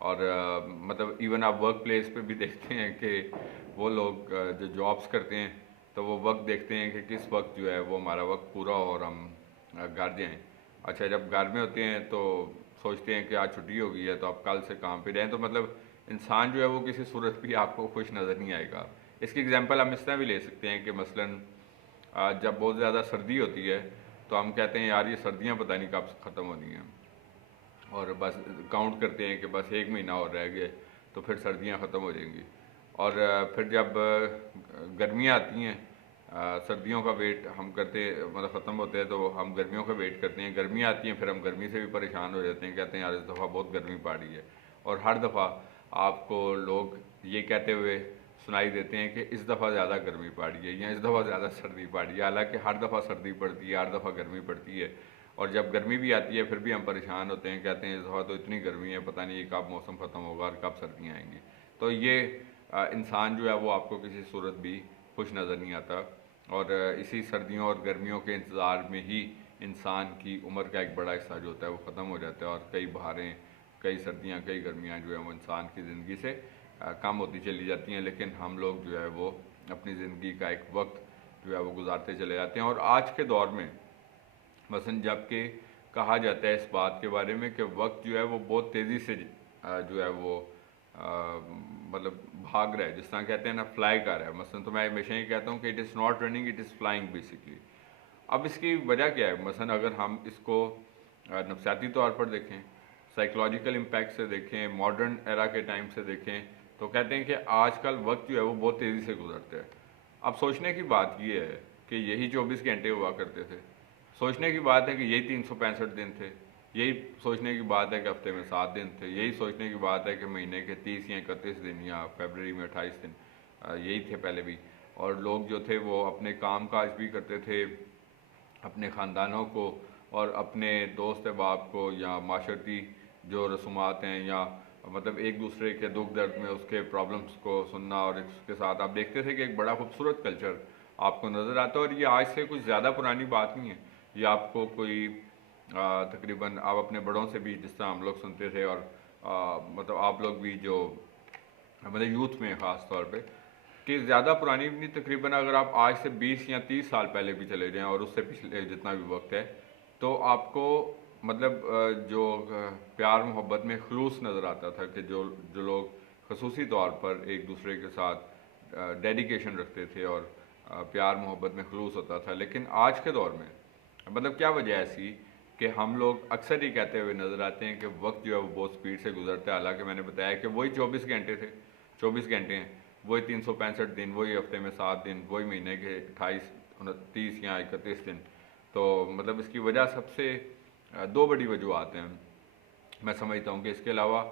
اور مطلب ایون آپ ورک پلیس پہ بھی دیکھتے ہیں کہ وہ لوگ جو جابس کرتے ہیں تو وہ وقت دیکھتے ہیں کہ کس وقت جو ہے وہ ہمارا وقت پورا ہو اور ہم گھر جائیں. اچھا جب گھر میں ہوتے ہیں تو سوچتے ہیں کہ آج چھٹی ہو گئی ہے تو آپ کل سے کام پہ جائیں. تو مطلب انسان جو ہے وہ کسی صورت بھی آپ کو خوش نظر نہیں آئے گا. اس کی اگزامپل ہم اس طرح بھی لے سکتے ہیں کہ مثلاً جب بہت زیادہ سردی ہوتی ہے تو ہم کہتے ہیں یار یہ سردیاں پتہ نہیں کب ختم ہونی ہیں, اور بس کاؤنٹ کرتے ہیں کہ بس 1 مہینہ اور رہ گئے تو پھر سردیاں ختم ہو جائیں گی. اور پھر جب گرمیاں آتی ہیں سردیوں کا ویٹ ہم کرتے مطلب ختم ہوتے ہیں تو ہم گرمیوں کا ویٹ کرتے ہیں. گرمیاں آتی ہیں پھر ہم گرمی سے بھی پریشان ہو جاتے ہیں, کہتے ہیں یار اس دفعہ بہت گرمی پڑ رہی ہے. اور ہر دفعہ آپ کو لوگ یہ کہتے ہوئے سنائی دیتے ہیں کہ اس دفعہ زیادہ گرمی پڑ رہی ہے یا اس دفعہ زیادہ سردی پڑ رہی ہے, حالانکہ ہر دفعہ سردی پڑتی ہے, ہر دفعہ گرمی پڑتی ہے. اور جب گرمی بھی آتی ہے پھر بھی ہم پریشان ہوتے ہیں, کہتے ہیں اس دفعہ تو اتنی گرمی ہے پتہ نہیں کب موسم ختم ہوگا اور کب سردیاں آئیں گی. تو یہ انسان جو ہے وہ آپ کو کسی صورت بھی خوش نظر نہیں آتا. اور اسی سردیوں اور گرمیوں کے انتظار میں ہی انسان کی عمر کا ایک بڑا حصہ جو ہوتا ہے وہ ختم ہو جاتا ہے, اور کئی بہاریں کئی سردیاں کئی گرمیاں جو ہیں وہ انسان کی زندگی سے کم ہوتی چلی جاتی ہیں. لیکن ہم لوگ جو ہے وہ اپنی زندگی کا ایک وقت جو ہے وہ گزارتے چلے جاتے ہیں. اور آج کے دور میں مثلاً جب کہ کہا جاتا ہے اس بات کے بارے میں کہ وقت جو ہے وہ بہت تیزی سے جو ہے وہ مطلب بھاگ رہا ہے, جس طرح کہتے ہیں نا فلائی کر رہا ہے. مثلاً تو میں ہمیشہ یہ کہتا ہوں کہ it is not running it is flying basically. اب اس کی وجہ کیا ہے؟ مثلاً اگر ہم اس کو نفسیاتی طور پر دیکھیں, سائیکلوجیکل امپیکٹ سے دیکھیں, ماڈرن ایرا کے ٹائم سے دیکھیں, تو کہتے ہیں کہ آج کل وقت جو ہے وہ بہت تیزی سے گزرتا ہے. اب سوچنے کی بات یہ ہے کہ یہی 24 گھنٹے ہوا کرتے تھے, سوچنے کی بات ہے کہ یہی 365 دن تھے, یہی سوچنے کی بات ہے کہ ہفتے میں 7 دن تھے, یہی سوچنے کی بات ہے کہ مہینے کے 30 یا 31 دن یا فیبرری میں 28 دن یہی تھے پہلے بھی. اور لوگ جو تھے وہ اپنے کام کاج بھی کرتے تھے, اپنے خاندانوں کو اور اپنے دوست احباب کو یا معاشرتی جو رسومات ہیں یا مطلب ایک دوسرے کے دکھ درد میں اس کے پرابلمس کو سننا, اور اس کے ساتھ آپ دیکھتے تھے کہ ایک بڑا خوبصورت کلچر آپ کو نظر آتا ہے. اور یہ آج سے کچھ زیادہ پرانی بات نہیں ہے, یہ آپ کو کوئی تقریباً آپ اپنے بڑوں سے بھی جس طرح ہم لوگ سنتے تھے, اور مطلب آپ لوگ بھی جو مطلب یوتھ میں خاص طور پہ کہ زیادہ پرانی بھی نہیں, تقریباً اگر آپ آج سے 20 یا 30 سال پہلے بھی چلے جائیں اور اس سے پچھلے جتنا بھی وقت ہے, تو آپ کو مطلب جو پیار محبت میں خلوص نظر آتا تھا کہ جو لوگ خصوصی طور پر ایک دوسرے کے ساتھ ڈیڈیکیشن رکھتے تھے اور پیار محبت میں خلوص ہوتا تھا. لیکن آج کے دور میں مطلب کیا وجہ ایسی کہ ہم لوگ اکثر ہی کہتے ہوئے نظر آتے ہیں کہ وقت جو ہے وہ بہت سپیڈ سے گزرتا ہے, حالانکہ میں نے بتایا کہ وہی 24 گھنٹے تھے, 24 گھنٹے ہیں, وہی 365 دن, وہی ہفتے میں 7 دن, وہی مہینے کے 28 29 یا 31 دن. تو مطلب اس کی وجہ سب سے 2 بڑی وجوہات ہیں میں سمجھتا ہوں, کہ اس کے علاوہ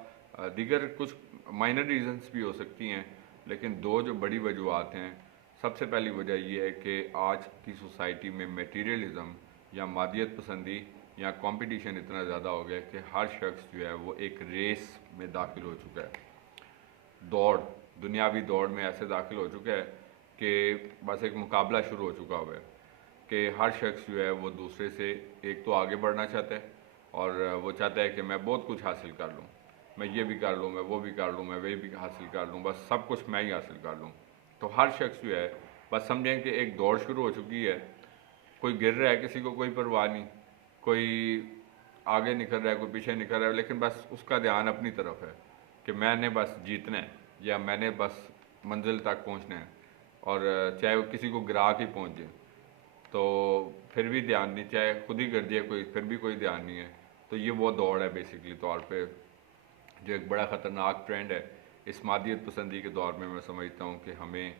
دیگر کچھ مائنر ریزنس بھی ہو سکتی ہیں, لیکن 2 جو بڑی وجوہات ہیں. سب سے پہلی وجہ یہ ہے کہ آج کی سوسائٹی میں میٹیریلزم یا مادیت پسندی یا کمپٹیشن اتنا زیادہ ہو گیا کہ ہر شخص جو ہے وہ ایک ریس میں داخل ہو چکا ہے, دوڑ, دنیاوی دوڑ میں ایسے داخل ہو چکا ہے کہ بس ایک مقابلہ شروع ہو چکا ہوا ہے کہ ہر شخص جو ہے وہ دوسرے سے ایک تو آگے بڑھنا چاہتا ہے, اور وہ چاہتا ہے کہ میں بہت کچھ حاصل کر لوں, میں یہ بھی کر لوں, میں وہ بھی کر لوں, میں وہ بھی حاصل کر لوں, بس سب کچھ میں ہی حاصل کر لوں. تو ہر شخص جو ہے بس سمجھیں کہ ایک دوڑ شروع ہو چکی ہے, کوئی گر رہا ہے کسی کو کوئی پرواہ نہیں, کوئی آگے نکل رہا ہے کوئی پیچھے نکل رہا ہے, لیکن بس اس کا دھیان اپنی طرف ہے کہ میں نے بس جیتنا ہے یا میں نے بس منزل تک پہنچنا ہے, اور چاہے وہ کسی کو گرا کے پہنچ جائے تو پھر بھی دھیان نہیں, چاہے خود ہی کر دیا کوئی پھر بھی کوئی دھیان نہیں ہے. تو یہ وہ دوڑ ہے بیسکلی طور پہ جو ایک بڑا خطرناک ٹرینڈ ہے اس مادیت پسندی کے دور میں سمجھتا ہوں کہ ہمیں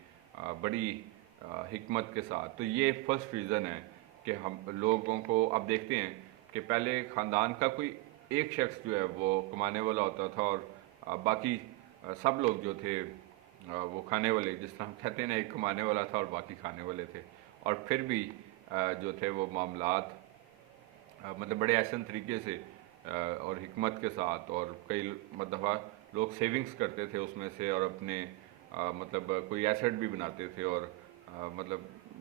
بڑی حکمت کے ساتھ. تو یہ فرسٹ ریزن ہے کہ ہم لوگوں کو اب دیکھتے ہیں کہ پہلے خاندان کا کوئی ایک شخص جو ہے وہ کمانے والا ہوتا تھا, اور باقی سب لوگ جو تھے وہ کھانے والے, جس طرح ہم کہتے ہیں نا ایک کمانے والا تھا اور باقی کھانے والے تھے. اور پھر بھی جو تھے وہ معاملات مطلب بڑے احسن طریقے سے اور حکمت کے ساتھ, اور کئی دفعہ لوگ سیونگز کرتے تھے اس میں سے, اور اپنے مطلب کوئی ایسٹ بھی بناتے تھے, اور مطلب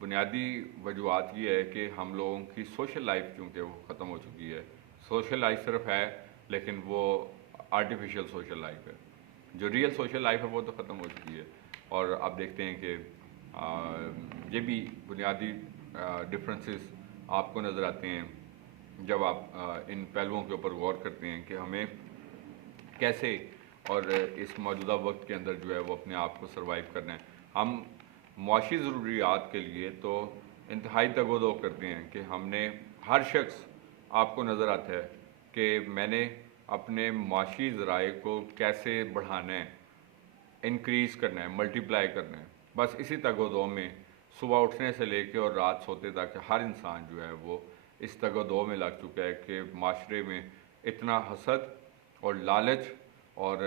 بنیادی وجوہات یہ ہے کہ ہم لوگوں کی سوشل لائف چونکہ وہ ختم ہو چکی ہے. سوشل لائف صرف ہے لیکن وہ آرٹیفیشیل سوشل لائف ہے. جو ریئل سوشل لائف ہے وہ تو ختم ہو چکی ہے. اور آپ دیکھتے ہیں کہ یہ بھی بنیادی ڈفرینسز آپ کو نظر آتے ہیں جب آپ ان پہلوؤں کے اوپر غور کرتے ہیں کہ ہمیں کیسے اور اس موجودہ وقت کے اندر جو ہے وہ اپنے آپ کو سروائیو کرنا ہے. ہم معاشی ضروریات کے لیے تو انتہائی تگ و دو کرتے ہیں کہ ہم نے ہر شخص آپ کو نظر آتا ہے کہ میں نے اپنے معاشی ذرائع کو کیسے بڑھانا ہے, انکریز کرنا ہے, ملٹیپلائی کرنا ہے. بس اسی تگ و دو میں صبح اٹھنے سے لے کے اور رات سوتے تک ہر انسان جو ہے وہ اس تگ و دو میں لگ چکا ہے کہ معاشرے میں اتنا حسد اور لالچ اور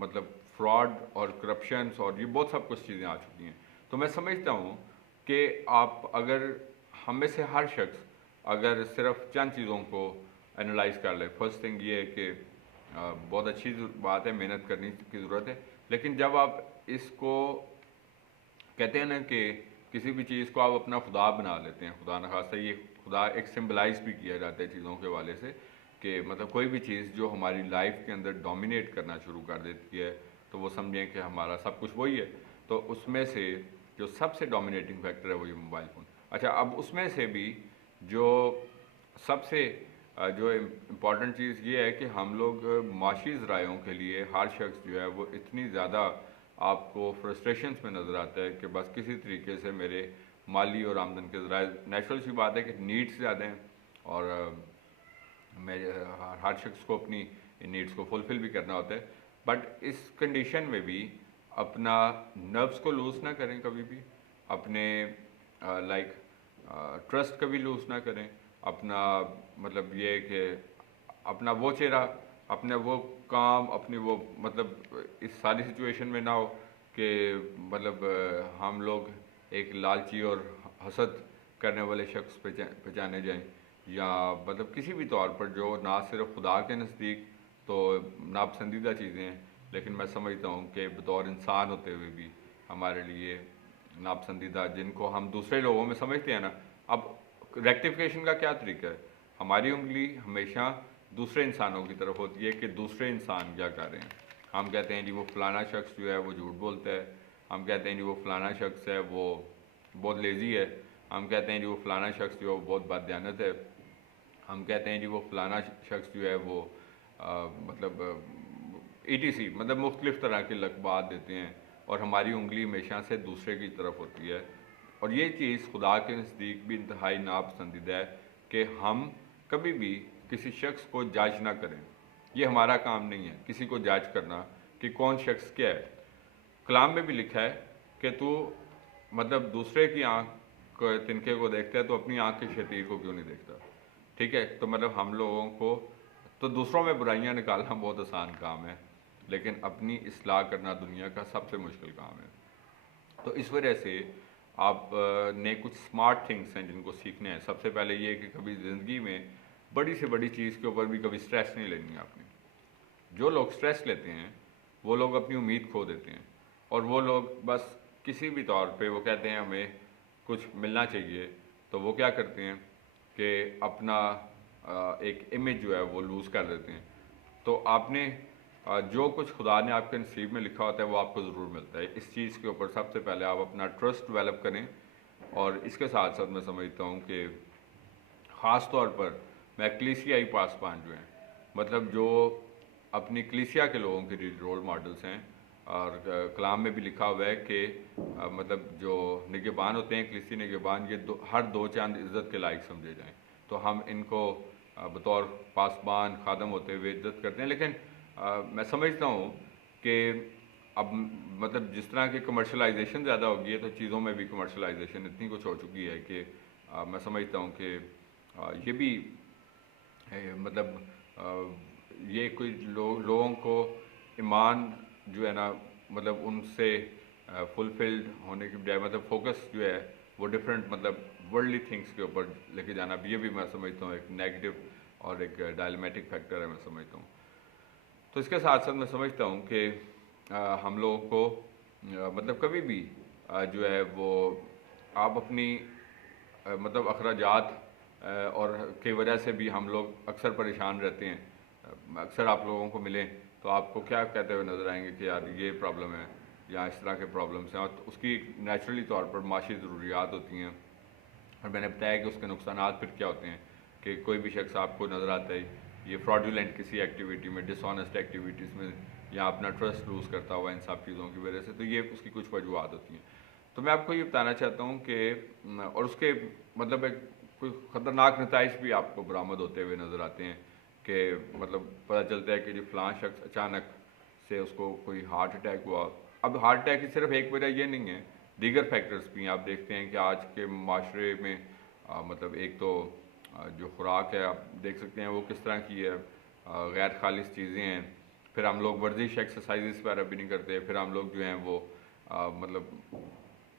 مطلب فراڈ اور کرپشنس اور یہ بہت سب کچھ چیزیں آ چکی ہیں. تو میں سمجھتا ہوں کہ آپ اگر ہم میں سے ہر شخص اگر صرف چند چیزوں کو انالائز کر لے. فرسٹ تھنگ یہ ہے کہ بہت اچھی بات ہے, محنت کرنے کی ضرورت ہے, لیکن جب آپ اس کو کہتے ہیں نا کہ کسی بھی چیز کو آپ اپنا خدا بنا لیتے ہیں, خدا نخواستہ یہ خدا ایک سمبلائز بھی کیا جاتا ہے چیزوں کے حوالے سے کہ مطلب کوئی بھی چیز جو ہماری لائف کے اندر ڈومینیٹ کرنا شروع کر دیتی ہے تو وہ سمجھیں کہ ہمارا سب کچھ وہی ہے. تو اس میں سے جو سب سے ڈومینیٹنگ فیکٹر ہے وہ یہ موبائل فون. اچھا, اب اس میں سے بھی جو سب سے جو امپورٹنٹ چیز یہ ہے کہ ہم لوگ معاشی ذرائعوں کے لیے ہر شخص جو ہے وہ اتنی زیادہ آپ کو فرسٹریشنس میں نظر آتا ہے کہ بس کسی طریقے سے میرے مالی اور آمدن کے ذرائع, نیچرل سی بات ہے کہ نیڈس زیادہ ہیں اور ہر شخص کو اپنی نیڈس کو فلفل بھی کرنا ہوتا ہے. بٹ اس کنڈیشن میں بھی اپنا نروس کو لوز نہ کریں کبھی بھی, اپنے لائک ٹرسٹ کبھی لوز نہ کریں, اپنا مطلب یہ کہ اپنا وہ چہرہ, اپنے وہ کام, اپنی وہ مطلب اس ساری سچویشن میں نہ ہو کہ مطلب ہم لوگ ایک لالچی اور حسد کرنے والے شخص پہچانے جائیں, یا مطلب کسی بھی طور پر جو نہ صرف خدا کے نزدیک تو ناپسندیدہ چیزیں ہیں, لیکن میں سمجھتا ہوں کہ بطور انسان ہوتے ہوئے بھی ہمارے لیے ناپسندیدہ, جن کو ہم دوسرے لوگوں میں سمجھتے ہیں نا. اب ریکٹیفیکیشن کا کیا طریقہ ہے؟ ہماری انگلی ہمیشہ دوسرے انسانوں کی طرف ہوتی ہے کہ دوسرے انسان کیا کر رہے ہیں. ہم کہتے ہیں جی وہ فلانا شخص جو ہے وہ جھوٹ بولتا ہے, ہم کہتے ہیں جی وہ فلانا شخص ہے وہ بہت لیزی ہے, ہم کہتے ہیں جی وہ فلانا شخص جو ہے وہ بہت بددیانت ہے, ہم کہتے ہیں جی وہ فلانا شخص جو ہے وہ مطلب ETC مطلب مختلف طرح کے لقبات دیتے ہیں, اور ہماری انگلی ہمیشہ سے دوسرے کی طرف ہوتی ہے. اور یہ چیز خدا کے نزدیک بھی انتہائی ناپسندیدہ ہے کہ ہم کبھی بھی کسی شخص کو جج نہ کریں. یہ ہمارا کام نہیں ہے کسی کو جج کرنا کہ کون شخص کیا ہے. کلام میں بھی لکھا ہے کہ تو مطلب دوسرے کی آنکھ تنکے کو دیکھتا ہے تو اپنی آنکھ کے شتیر کو کیوں نہیں دیکھتا. ٹھیک ہے, تو مطلب ہم لوگوں کو تو دوسروں میں برائیاں نکالنا بہت آسان کام ہے, لیکن اپنی اصلاح کرنا دنیا کا سب سے مشکل کام ہے. تو اس وجہ سے آپ نے کچھ سمارٹ تھنگس ہیں جن کو سیکھنے ہیں. سب سے پہلے یہ کہ کبھی زندگی میں بڑی سے بڑی چیز کے اوپر بھی کبھی سٹریس نہیں لینی ہے آپ نے. جو لوگ سٹریس لیتے ہیں وہ لوگ اپنی امید کھو دیتے ہیں, اور وہ لوگ بس کسی بھی طور پہ وہ کہتے ہیں ہمیں کچھ ملنا چاہیے, تو وہ کیا کرتے ہیں کہ اپنا ایک امیج جو ہے وہ لوز کر دیتے ہیں. تو آپ نے جو کچھ خدا نے آپ کے نصیب میں لکھا ہوتا ہے وہ آپ کو ضرور ملتا ہے. اس چیز کے اوپر سب سے پہلے آپ اپنا ٹرسٹ ڈیولپ کریں. اور اس کے ساتھ ساتھ میں سمجھتا ہوں کہ خاص طور پر میں کلیسیائی پاسبان جو ہیں, مطلب جو اپنی کلیسیا کے لوگوں کے رول ماڈلز ہیں, اور کلام میں بھی لکھا ہوا ہے کہ مطلب جو نگہبان ہوتے ہیں کلیسی نگہبان یہ ہر دو چاند عزت کے لائق سمجھے جائیں. تو ہم ان کو بطور پاسبان خادم ہوتے ہوئے عزت کرتے ہیں. لیکن میں سمجھتا ہوں کہ اب مطلب جس طرح کی کمرشلائزیشن زیادہ ہو گئی ہے تو چیزوں میں بھی کمرشلائزیشن اتنی کچھ ہو چکی ہے کہ میں سمجھتا ہوں کہ یہ بھی مطلب یہ کوئی لوگوں کو ایمان جو ہے نا مطلب ان سے فلفلڈ ہونے کی بجائے مطلب فوکس جو ہے وہ ڈفرینٹ مطلب ورلڈلی تھنگس کے اوپر لے کے جانا بھی, یہ بھی میں سمجھتا ہوں ایک نیگیٹو اور ایک ڈائلیمیٹک فیکٹر ہے میں سمجھتا ہوں. تو اس کے ساتھ ساتھ میں سمجھتا ہوں کہ ہم لوگوں کو مطلب کبھی بھی جو ہے وہ آپ اپنی مطلب اخراجات اور کی وجہ سے بھی ہم لوگ اکثر پریشان رہتے ہیں. اکثر آپ لوگوں کو ملیں تو آپ کو کیا کہتے ہوئے نظر آئیں گے کہ یار یہ پرابلم ہے یا اس طرح کے پرابلمس ہیں, اور اس کی نیچرلی طور پر معاشی ضروریات ہوتی ہیں. اور میں نے بتایا کہ اس کے نقصانات پھر کیا ہوتے ہیں کہ کوئی بھی شخص آپ کو نظر آتا ہے یہ فراڈولنٹ کسی ایکٹیویٹی میں, ڈس آنیسٹ ایکٹیویٹیز میں, یا اپنا ٹرسٹ لوز کرتا ہوا ان سب چیزوں کی وجہ سے, تو یہ اس کی کچھ وجوہات ہوتی ہیں. تو میں آپ کو یہ بتانا چاہتا ہوں کہ اور اس کے مطلب ایک کوئی خطرناک نتائج بھی آپ کو برآمد ہوتے ہوئے نظر آتے ہیں کہ مطلب پتہ چلتا ہے کہ جو فلاں شخص اچانک سے اس کو کوئی ہارٹ اٹیک ہوا. اب ہارٹ اٹیک کی صرف ایک وجہ یہ نہیں ہے, دیگر فیکٹرز بھی ہیں. آپ دیکھتے ہیں کہ آج کے معاشرے میں مطلب ایک تو جو خوراک ہے آپ دیکھ سکتے ہیں وہ کس طرح کی ہے, غیر خالص چیزیں ہیں. پھر ہم لوگ ورزش ایکسرسائزز وغیرہ بھی نہیں کرتے. پھر ہم لوگ جو ہیں وہ مطلب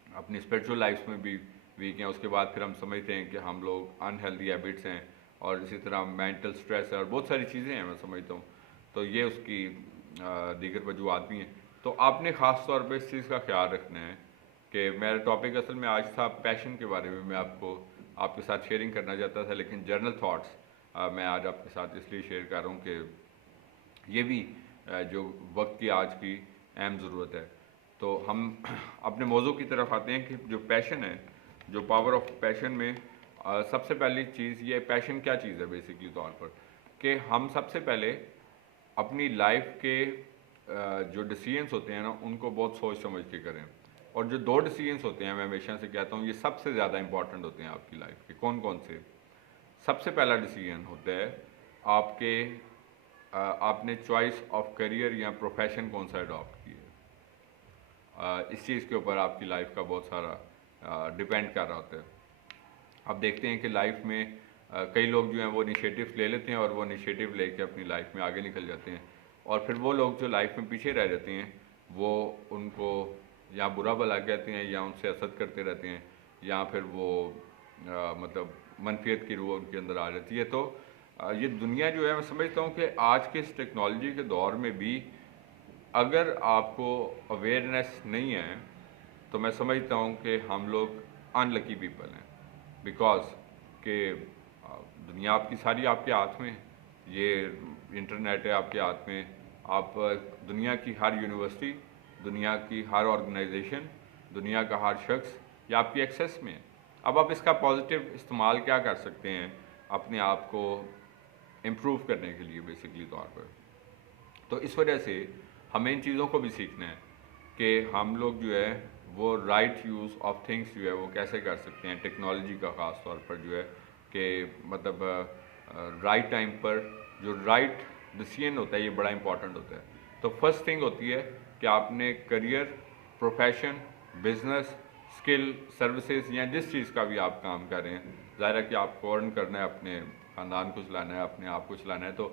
اپنی اسپریچول لائفس میں بھی ویک ہیں. اس کے بعد پھر ہم سمجھتے ہیں کہ ہم لوگ انہیلدی ہیبٹس ہیں, اور اسی طرح مینٹل سٹریس ہے اور بہت ساری چیزیں ہیں میں سمجھتا ہوں. تو یہ اس کی دیگر وجوہات بھی ہیں. تو آپ نے خاص طور پہ اس چیز کا خیال رکھنا ہے کہ میرا ٹاپک اصل میں آج تھا پیشن کے بارے میں آپ کے ساتھ شیئرنگ کرنا چاہتا تھا, لیکن جرنل تھاٹس میں آج آپ کے ساتھ اس لیے شیئر کر رہا ہوں کہ یہ بھی جو وقت کی آج کی اہم ضرورت ہے. تو ہم اپنے موضوع کی طرف آتے ہیں کہ جو پیشن ہے, جو پاور آف پیشن میں سب سے پہلی چیز یہ پیشن کیا چیز ہے بیسکلی طور پر, کہ ہم سب سے پہلے اپنی لائف کے جو ڈیسیژنس ہوتے ہیں نا ان کو بہت سوچ سمجھ کے کریں. اور جو 2 ڈیسیژنس ہوتے ہیں میں ہمیشہ سے کہتا ہوں یہ سب سے زیادہ امپورٹنٹ ہوتے ہیں آپ کی لائف کے. کون کون سے؟ سب سے پہلا ڈیسیژن ہوتا ہے آپ نے چوائس آف کریئر یا پروفیشن کون سا اڈاپٹ کیا ہے. اس چیز کے اوپر آپ کی لائف کا بہت سارا ڈپینڈ کر رہا ہوتا ہے. آپ دیکھتے ہیں کہ لائف میں کئی لوگ جو ہیں وہ انیشیٹو لے لیتے ہیں اور وہ انیشیٹو لے کے اپنی لائف میں آگے نکل جاتے ہیں, اور پھر وہ لوگ جو لائف میں پیچھے رہ جاتے ہیں وہ ان کو یا برا بھلا کہتے ہیں یا ان سے حسد کرتے رہتے ہیں, یا پھر وہ مطلب منفیت کی روح ان کے اندر آ جاتی ہے. تو یہ دنیا جو ہے میں سمجھتا ہوں کہ آج کے اس ٹیکنالوجی کے دور میں بھی اگر آپ کو اویئرنیس نہیں ہے تو میں سمجھتا ہوں کہ ہم لوگ ان لکی پیپل ہیں. بیکاز کہ دنیا آپ کی ساری آپ کے ہاتھ میں, یہ انٹرنیٹ ہے آپ کے ہاتھ میں, آپ دنیا کی ہر یونیورسٹی, دنیا کی ہر آرگنائزیشن, دنیا کا ہر شخص یہ آپ کی ایکسیس میں ہے. اب آپ اس کا پازیٹیو استعمال کیا کر سکتے ہیں اپنے آپ کو امپروو کرنے کے لیے بیسکلی طور پر. تو اس وجہ سے ہمیں ان چیزوں کو بھی سیکھنا ہے کہ ہم لوگ جو ہے وہ رائٹ یوز آف تھنگس جو ہے وہ کیسے کر سکتے ہیں ٹیکنالوجی کا, خاص طور پر جو ہے کہ مطلب رائٹ ٹائم پر جو رائٹ ڈیسیژن ہوتا ہے یہ بڑا امپورٹنٹ ہوتا ہے. تو فرسٹ تھنگ ہوتی ہے کہ آپ نے career, profession, business, skill, services یا جس چیز کا بھی آپ کام کر رہے ہیں, ظاہر ہے کہ آپ کو ارن کرنا ہے, اپنے خاندان کو چلانا ہے, اپنے آپ کو چلانا ہے. تو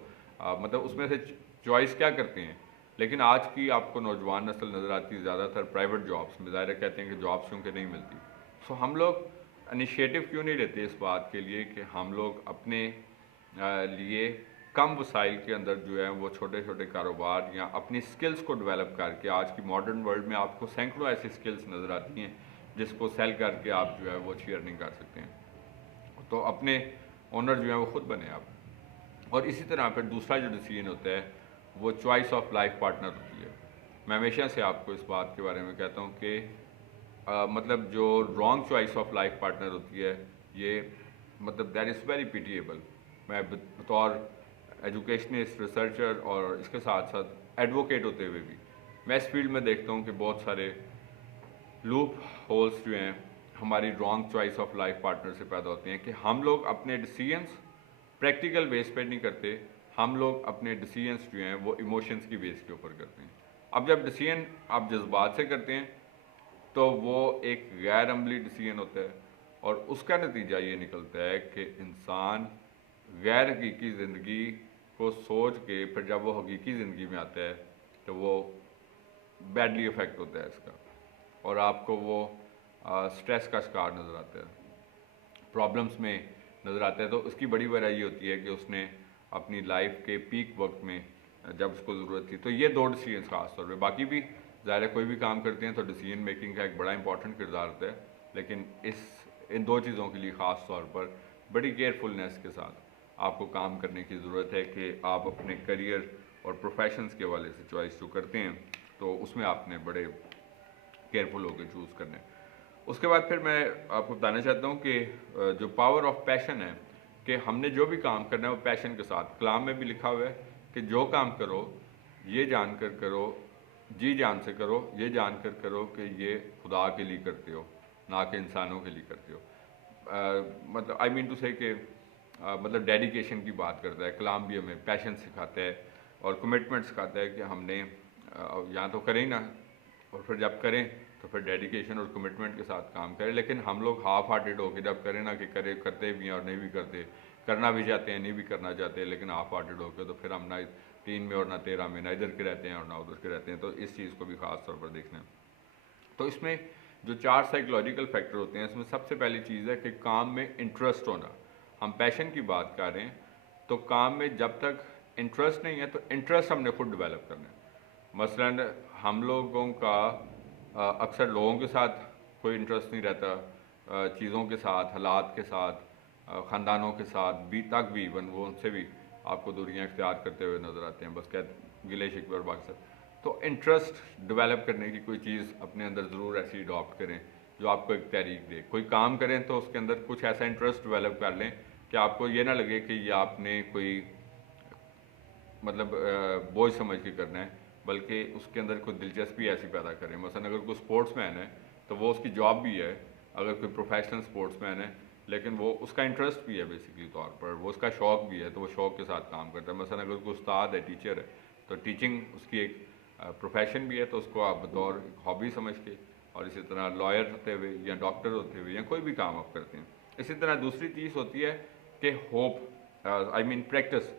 مطلب اس میں سے چوائس کیا کرتے ہیں. لیکن آج کی آپ کو نوجوان نسل نظر آتی ہے زیادہ تر پرائیویٹ جابس میں, ظاہر کہتے ہیں کہ جابس کیونکہ نہیں ملتی. سو ہم لوگ انیشیٹو کیوں نہیں لیتے اس بات کے لیے کہ ہم لوگ اپنے لیے کم وسائل کے اندر جو ہے وہ چھوٹے چھوٹے کاروبار یا اپنی سکلز کو ڈیولپ کر کے, آج کی ماڈرن ورلڈ میں آپ کو سینکڑوں ایسی سکلز نظر آتی ہیں جس کو سیل کر کے آپ جو ہے وہ اچھی ارننگ کر سکتے ہیں. تو اپنے اونر جو ہیں وہ خود بنے آپ. اور اسی طرح پھر دوسرا جو ڈیسیژن ہوتا ہے وہ چوائس آف لائف پارٹنر ہوتی ہے. میں ہمیشہ سے آپ کو اس بات کے بارے میں کہتا ہوں کہ مطلب جو wrong choice of life partner ہوتی ہے یہ مطلب دیٹ از ویری پیٹیبل. میں بطور ایجوکیشنسٹ, ریسرچر اور اس کے ساتھ ساتھ ایڈوکیٹ ہوتے ہوئے بھی میں اس فیلڈ میں دیکھتا ہوں کہ بہت سارے لوپ ہولس جو ہیں ہماری wrong choice of life partner سے پیدا ہوتے ہیں کہ ہم لوگ اپنے ڈیسیژنس پریکٹیکل بیس پہ نہیں کرتے, ہم لوگ اپنے ڈیسیژنس جو ہیں وہ ایموشنس کی بیس کے اوپر کرتے ہیں. اب جب ڈیسیژن آپ جذبات سے کرتے ہیں تو وہ ایک غیر عملی ڈیسیژن ہوتا ہے, اور اس کا نتیجہ یہ نکلتا ہے کہ انسان غیر حقیقی زندگی کو سوچ کے پھر جب وہ حقیقی زندگی میں آتا ہے تو وہ بیڈلی افیکٹ ہوتا ہے اس کا, اور آپ کو وہ سٹریس کا شکار نظر آتا ہے, پرابلمس میں نظر آتا ہے. تو اس کی بڑی وجہ یہ ہوتی ہے کہ اس نے اپنی لائف کے پیک وقت میں جب اس کو ضرورت تھی. تو یہ 2 ڈیسیژنس خاص طور پہ, باقی بھی ظاہر ہے کوئی بھی کام کرتے ہیں تو ڈیسیژن میکنگ کا ایک بڑا امپورٹنٹ کردار ہوتا ہے, لیکن ان دو چیزوں کے لیے خاص طور پر بڑی کیئرفلنس کے ساتھ آپ کو کام کرنے کی ضرورت ہے کہ آپ اپنے کریئر اور پروفیشنز کے حوالے سے چوائس جو کرتے ہیں تو اس میں آپ نے بڑے کیئرفل ہو کے چوز کرنے. اس کے بعد پھر میں آپ کو بتانا چاہتا ہوں کہ جو پاور آف پیشن ہے کہ ہم نے جو بھی کام کرنا ہے وہ پیشن کے ساتھ. کلام میں بھی لکھا ہوا ہے کہ جو کام کرو یہ جان کر کرو, جی جان سے کرو, یہ جان کر کرو کہ یہ خدا کے لیے کرتے ہو نہ کہ انسانوں کے لیے کرتے ہو. مطلب آئی مین ٹو سے کہ مطلب ڈیڈیکیشن کی بات کرتا ہے. کلام بھی ہمیں پیشن سکھاتا ہے اور کمٹمنٹ سکھاتا ہے کہ ہم نے یہاں تو کریں نا, اور پھر جب کریں تو پھر ڈیڈیکیشن اور کمٹمنٹ کے ساتھ کام کریں. لیکن ہم لوگ ہاف ہارٹیڈ ہو کے جب کریں نا کہ کرتے بھی ہیں اور نہیں بھی کرتے, کرنا بھی چاہتے ہیں نہیں بھی کرنا چاہتے, لیکن ہاف ہارٹیڈ ہو کے تو پھر ہم نہ 3 میں اور نہ 13 میں, نہ ادھر کے رہتے ہیں اور نہ ادھر کے رہتے ہیں. تو اس چیز کو بھی خاص طور پر دیکھنا ہے. تو اس میں جو 4 سائیکولوجیکل فیکٹر ہوتے ہیں اس میں سب سے پہلی چیز ہے کہ کام میں انٹرسٹ ہونا. ہم پیشن کی بات کر رہے ہیں تو کام میں جب تک انٹرسٹ نہیں ہے تو انٹرسٹ ہم نے خود ڈیولپ کرنا ہے. مثلاً ہم لوگوں کا اکثر لوگوں کے ساتھ کوئی انٹرسٹ نہیں رہتا, چیزوں کے ساتھ, حالات کے ساتھ, خاندانوں کے ساتھ بھی تک بھی ایون وہ ان سے بھی آپ کو دوریاں اختیار کرتے ہوئے نظر آتے ہیں, بس گلے شکوے اور باقی سب. تو انٹرسٹ ڈیولپ کرنے کی کوئی چیز اپنے اندر ضرور ایسی اڈاپٹ کریں جو آپ کو ایک تحریک دے. کوئی کام کریں تو اس کے اندر کچھ ایسا انٹرسٹ ڈیولپ کر لیں کہ آپ کو یہ نہ لگے کہ یہ آپ نے کوئی مطلب بوجھ سمجھ کے کرنا ہے, بلکہ اس کے اندر کوئی دلچسپی ایسی پیدا کریں. مثلاً اگر کوئی اسپورٹس مین ہے تو وہ اس کی جاب بھی ہے, اگر کوئی پروفیشنل اسپورٹس مین ہے لیکن وہ اس کا انٹرسٹ بھی ہے بیسکلی طور پر, وہ اس کا شوق بھی ہے تو وہ شوق کے ساتھ کام کرتا ہے. مثلاً اگر کوئی استاد ہے, ٹیچر ہے, تو ٹیچنگ اس کی ایک پروفیشن بھی ہے تو اس کو آپ بطور ہابی سمجھ کے, اور اسی طرح لائر ہوتے ہوئے یا ڈاکٹر ہوتے ہوئے یا کوئی بھی کام آپ کرتے ہیں. اسی طرح دوسری چیز ہوتی ہے کہ ہوپ, آئی مین پریکٹس,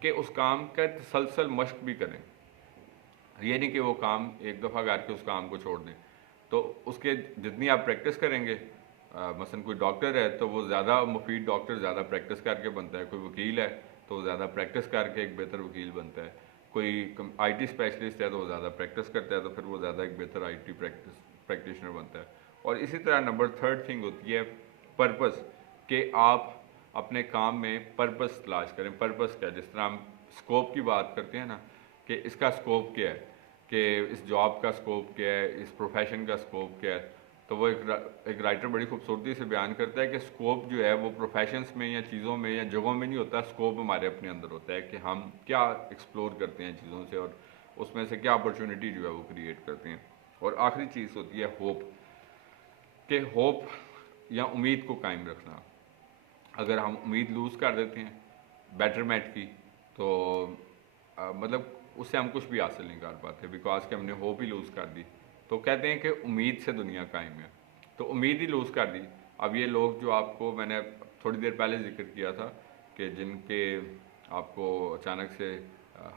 کہ اس کام کا تسلسل مشق بھی کریں. یہ نہیں کہ وہ کام ایک دفعہ کر کے اس کام کو چھوڑ دیں. تو اس کے جتنی آپ پریکٹس کریں گے, مثلاً کوئی ڈاکٹر ہے تو وہ زیادہ مفید ڈاکٹر زیادہ پریکٹس کر کے بنتا ہے. کوئی وکیل ہے تو وہ زیادہ پریکٹس کر کے ایک بہتر وکیل بنتا ہے. کوئی آئی ٹی اسپیشلسٹ ہے تو وہ زیادہ پریکٹس کرتا ہے تو پھر وہ زیادہ ایک بہتر آئی ٹی پریکٹیشنر بنتا ہے. اور اسی طرح نمبر 3 تھنگ ہوتی ہے پرپس, کہ آپ اپنے کام میں پرپس تلاش کریں. پرپس کیا ہے, جس طرح ہم اسکوپ کی بات کرتے ہیں نا کہ اس کا اسکوپ کیا ہے, کہ اس جاب کا اسکوپ کیا ہے, اس پروفیشن کا اسکوپ کیا ہے. تو وہ ایک رائٹر بڑی خوبصورتی سے بیان کرتا ہے کہ اسکوپ جو ہے وہ پروفیشنس میں یا چیزوں میں یا جگہوں میں نہیں ہوتا, اسکوپ ہمارے اپنے اندر ہوتا ہے کہ ہم کیا ایکسپلور کرتے ہیں چیزوں سے اور اس میں سے کیا اپرچونٹی جو ہے وہ کریٹ کرتے ہیں. اور آخری چیز ہوتی ہے ہوپ, کہ ہوپ یا امید کو قائم رکھنا. اگر ہم امید لوز کر دیتے ہیں بیٹرمنٹ کی تو مطلب اس سے ہم کچھ بھی حاصل نہیں کر پاتے, بیکاز کہ ہم نے ہوپ ہی لوز کر دی. تو کہتے ہیں کہ امید سے دنیا قائم ہے, تو امید ہی لوز کر دی. اب یہ لوگ جو آپ کو میں نے تھوڑی دیر پہلے ذکر کیا تھا کہ جن کے آپ کو اچانک سے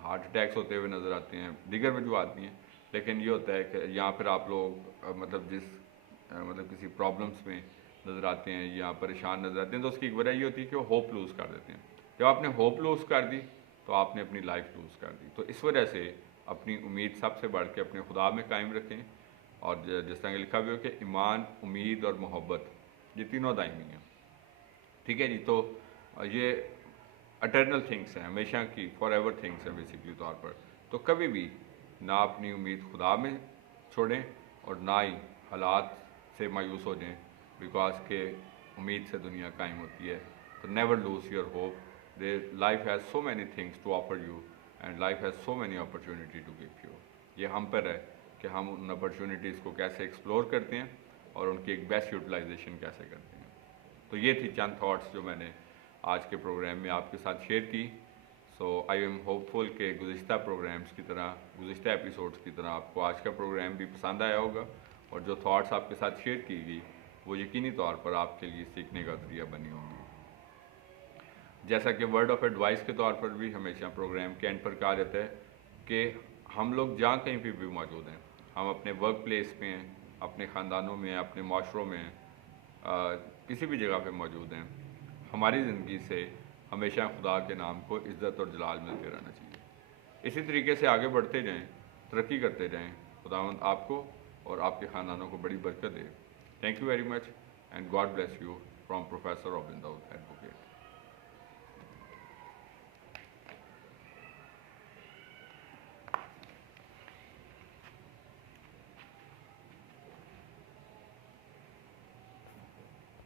ہارٹ اٹیکس ہوتے ہوئے نظر آتے ہیں, دیگر وجوہات بھی ہیں, لیکن یہ ہوتا ہے کہ یہاں پھر آپ لوگ مطلب کسی پرابلمس میں نظر آتے ہیں یا پریشان نظر آتے ہیں, تو اس کی ایک وجہ یہ ہوتی ہے کہ وہ ہوپ لوز کر دیتے ہیں. جب آپ نے ہوپ لوز کر دی تو آپ نے اپنی لائف لوز کر دی. تو اس وجہ سے اپنی امید سب سے بڑھ کے اپنے خدا میں قائم رکھیں, اور جس طرح کہ لکھا بھی ہو کہ ایمان, امید اور محبت یہ تینوں دائمی ہیں. ٹھیک ہے جی, تو یہ اٹرنل تھنگس ہیں, ہمیشہ کی فار ایور تھنگس ہیں بیسکلی طور پر. تو کبھی بھی نہ اپنی امید خدا میں چھوڑیں اور نہ ہی حالات سے مایوس ہو جائیں, بیکاز کہ امید سے دنیا قائم ہوتی ہے. تو never lose your hope. Life has so many things to offer you and life has so many opportunity to give you. یہ ہم پر ہے کہ ہم ان اپرچونیٹیز کو کیسے ایکسپلور کرتے ہیں اور ان کی ایک بیسٹ یوٹیلائزیشن کیسے کرتے ہیں. تو یہ تھی چند تھاٹس جو میں نے آج کے پروگرام میں آپ کے ساتھ شیئر کی. سو آئی ایم ہوپ فل کہ گزشتہ پروگرامس کی طرح, گزشتہ ایپیسوڈس کی طرح آپ کو آج کا پروگرام بھی پسند آیا ہوگا, اور جو تھاٹس آپ کے ساتھ شیئر کی گئی وہ یقینی طور پر آپ کے لیے سیکھنے کا ذریعہ بنی ہوں گی. جیسا کہ ورڈ آف ایڈوائس کے طور پر بھی ہمیشہ پروگرام کے اینڈ پر کہا جاتا ہے کہ ہم لوگ جہاں کہیں بھی موجود ہیں, ہم اپنے ورک پلیس میں ہیں, اپنے خاندانوں میں ہیں, اپنے معاشروں میں ہیں, کسی بھی جگہ پہ موجود ہیں, ہماری زندگی سے ہمیشہ خدا کے نام کو عزت اور جلال ملتے رہنا چاہیے. اسی طریقے سے آگے بڑھتے جائیں, ترقی کرتے جائیں. خداوند آپ کو اور آپ کے خاندانوں کو بڑی برکت دے. Thank you very much. and God bless you from Professor Robin Daud, Advocate.